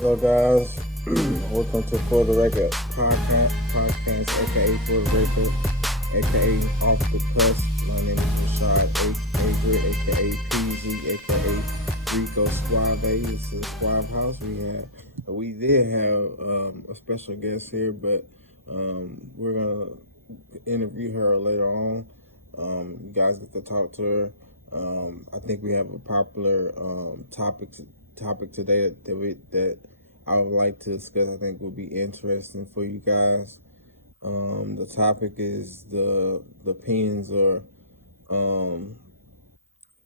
Hello, guys. Welcome to For the Record podcast, aka For the Record, aka Off the Cusp. My name is Rashad, aka PZ, aka Rico Suave. This is Suave House. We did have a special guest here, but we're gonna interview her later on. You guys get to talk to her. I think we have a popular topic today that I would like to discuss. I think will be interesting for you guys. The topic is um,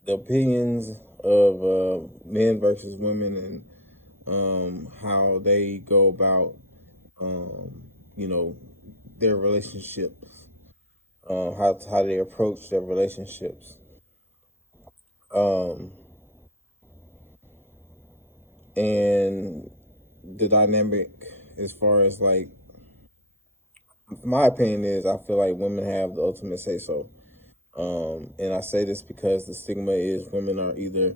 the opinions of men versus women, and how they go about you know their relationships, how they approach their relationships. Um, and the dynamic as far as like my opinion is I feel like women have the ultimate say so. And I say this because the stigma is women are either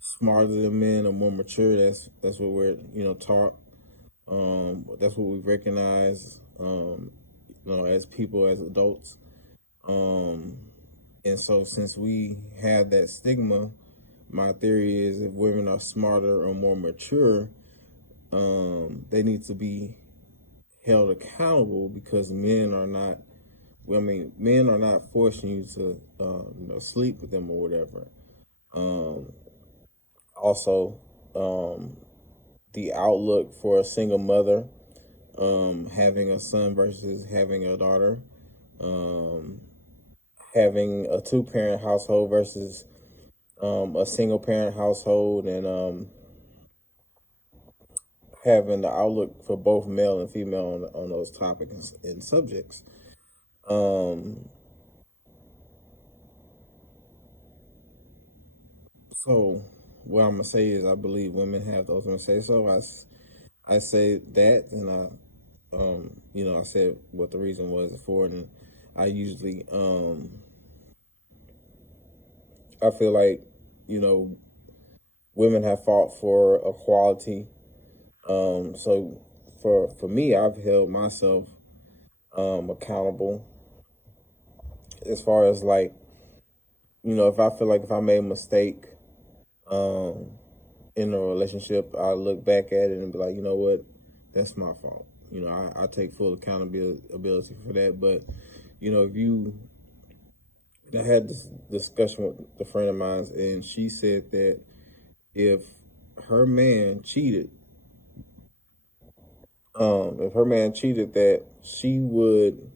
smarter than men or more mature. That's what we're taught. That's what we recognize as people, as adults. Um, and so since we have that stigma, my theory is if women are smarter or more mature, they need to be held accountable because men are not. Well, I mean, men are not forcing you to, sleep with them or whatever. Um, Also, the outlook for a single mother, having a son versus having a daughter, um, having a two-parent household versus a single-parent household, and having the outlook for both male and female on those topics and subjects. Um, so what I'm gonna say is I believe women have the ultimate say so. I say that, and I said what the reason was for it, and I usually I feel like you know women have fought for equality. So for me, I've held myself accountable as far as like if I feel like if I made a mistake um, in a relationship, I look back at it and be like, you know what, that's my fault. I take full accountability for that. But if you, I had this discussion with a friend of mine, and she said that if her man cheated, that she would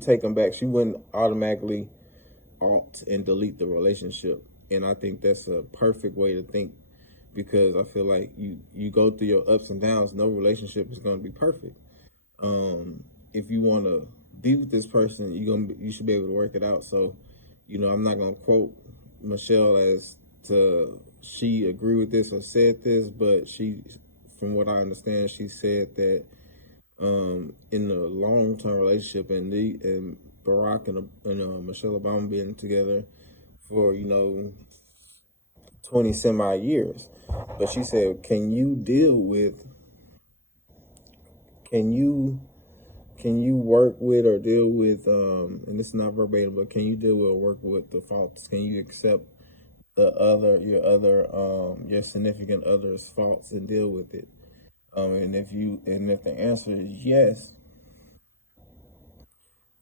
take him back. She wouldn't automatically alt and delete the relationship. And I think that's a perfect way to think because I feel like you go through your ups and downs. No relationship is going to be perfect. If you want to be with this person, you should be able to work it out. So, I'm not going to quote Michelle as to she agreed with this or said this, but from what I understand, she said that in the long term relationship and Barack and Michelle Obama being together for 20 semi years, but she said, can you work with or deal with and this is not verbatim, but can you deal with or work with the faults? Can you accept your significant other's faults and deal with it? And if the answer is yes,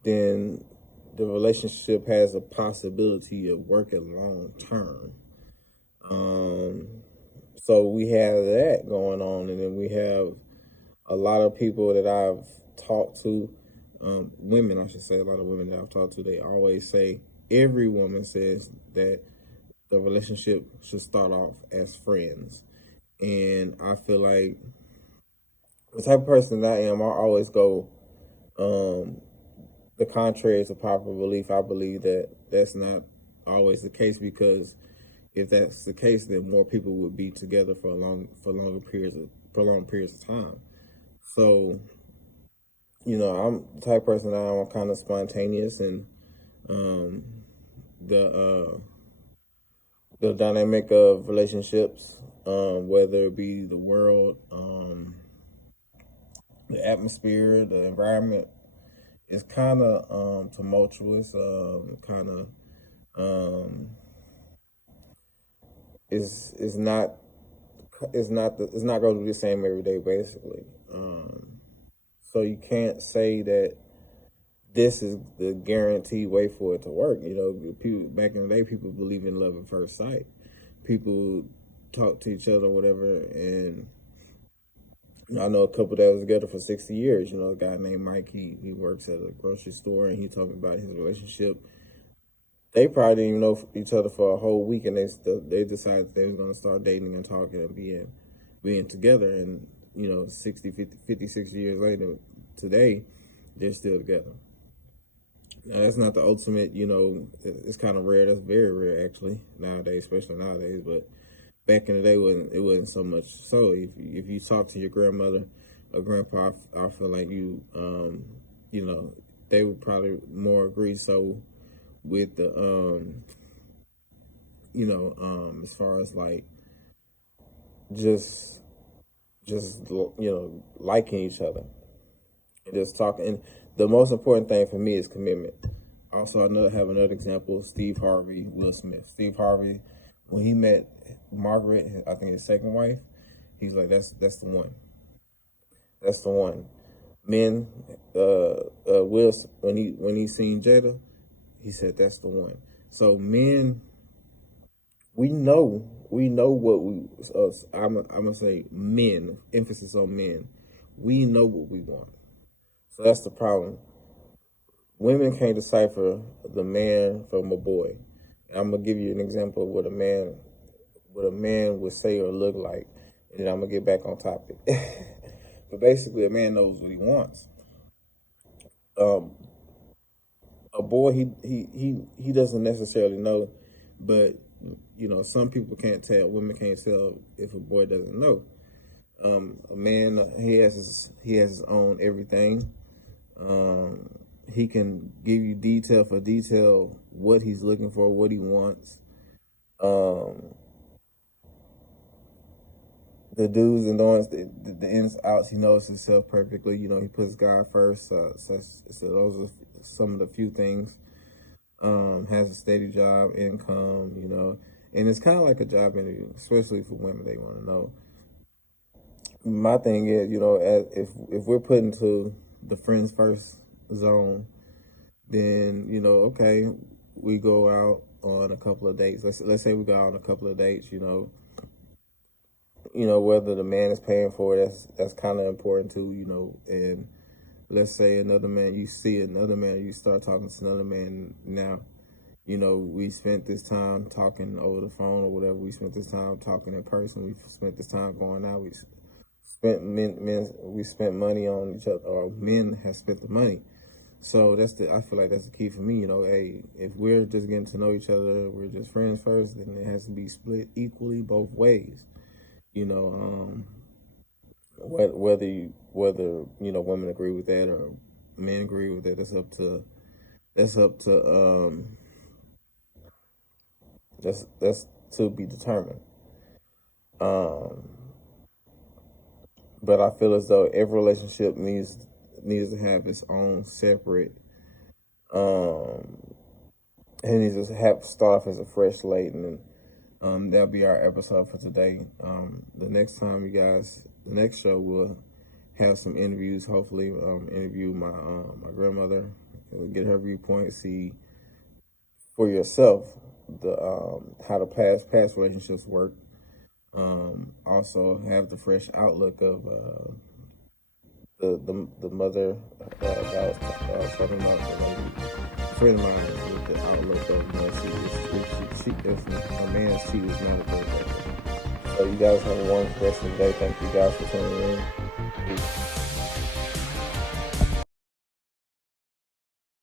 then the relationship has a possibility of working long term. So we have that going on, and then we have a lot of people that I've talked to, women, I should say, a lot of women that I've talked to, they always say, every woman says that the relationship should start off as friends. And I feel like the type of person that I am, I always go the contrary to popular belief. I believe that that's not always the case because if that's the case, then more people would be together for prolonged periods of time. So, I'm the type of person that I'm kind of spontaneous, and the the dynamic of relationships whether it be the world, the atmosphere, the environment. It's kind of tumultuous, kind of um, is not it's not going to be the same every day, basically. So you can't say that this is the guaranteed way for it to work. You know, people back in the day, people believe in love at first sight. People talk to each other, or whatever, and I know a couple that was together for 60 years. You know, a guy named Mike. He works at a grocery store, and he told me about his relationship. They probably didn't even know each other for a whole week, and they decided they was going to start dating and talking and being together. And, you know, 56 years later, today, they're still together. Now, that's not the ultimate, you know, it's kind of rare. That's very rare, actually, nowadays, especially nowadays. But back in the day, it wasn't so much. So if you talk to your grandmother or grandpa, I feel like you know, they would probably more agree. So with the, you know, as far as like just you know, liking each other and just talking. And the most important thing for me is commitment. Also, I have another example: Steve Harvey, Will Smith. Steve Harvey, when he met Margaret, I think his second wife, he's like, that's the one. That's the one. Men, Will, when he seen Jada, he said that's the one. So men, we know what we. I'm gonna say men. Emphasis on men. We know what we want. So that's the problem. Women can't decipher the man from a boy. And I'm gonna give you an example of what a man would say or look like, and then I'm gonna get back on topic. But basically, a man knows what he wants. A boy, he doesn't necessarily know, but you know, some people can't tell. Women can't tell if a boy doesn't know. A man, he has his own everything. He can give you detail for detail what he's looking for, what he wants. The do's and don'ts, the ins outs. He knows himself perfectly. You know, he puts God first. So those are some of the few things. Has a steady job, income. You know, and it's kind of like a job interview, especially for women. They want to know. My thing is, you know, if we're put into the friends first zone, then, you know, okay, we go out on a couple of dates. Let's say we go out on a couple of dates. You know, whether the man is paying for it, that's kind of important too. You know, and let's say you see another man, you start talking to another man. Now, you know, we spent this time talking over the phone or whatever. We spent this time talking in person. We spent this time going out. We spent money on each other, or men have spent the money. So I feel like that's the key for me. You know, hey, if we're just getting to know each other, we're just friends first, then it has to be split equally both ways. You know, whether you know, women agree with that or men agree with that, that's up to that's to be determined. But I feel as though every relationship needs to have its own separate. It needs to start off as a fresh slate, and that'll be our episode for today. The next time, the next show will have some interviews. Hopefully, interview my grandmother, get her viewpoint, see for yourself how the past relationships work. Also have the fresh outlook of the mother that I was talking about. A friend of mine with the outlook of, you know, if a man's cheat is not a good thing. So you guys have a wonderful rest of the day. Thank you guys for tuning in. Peace.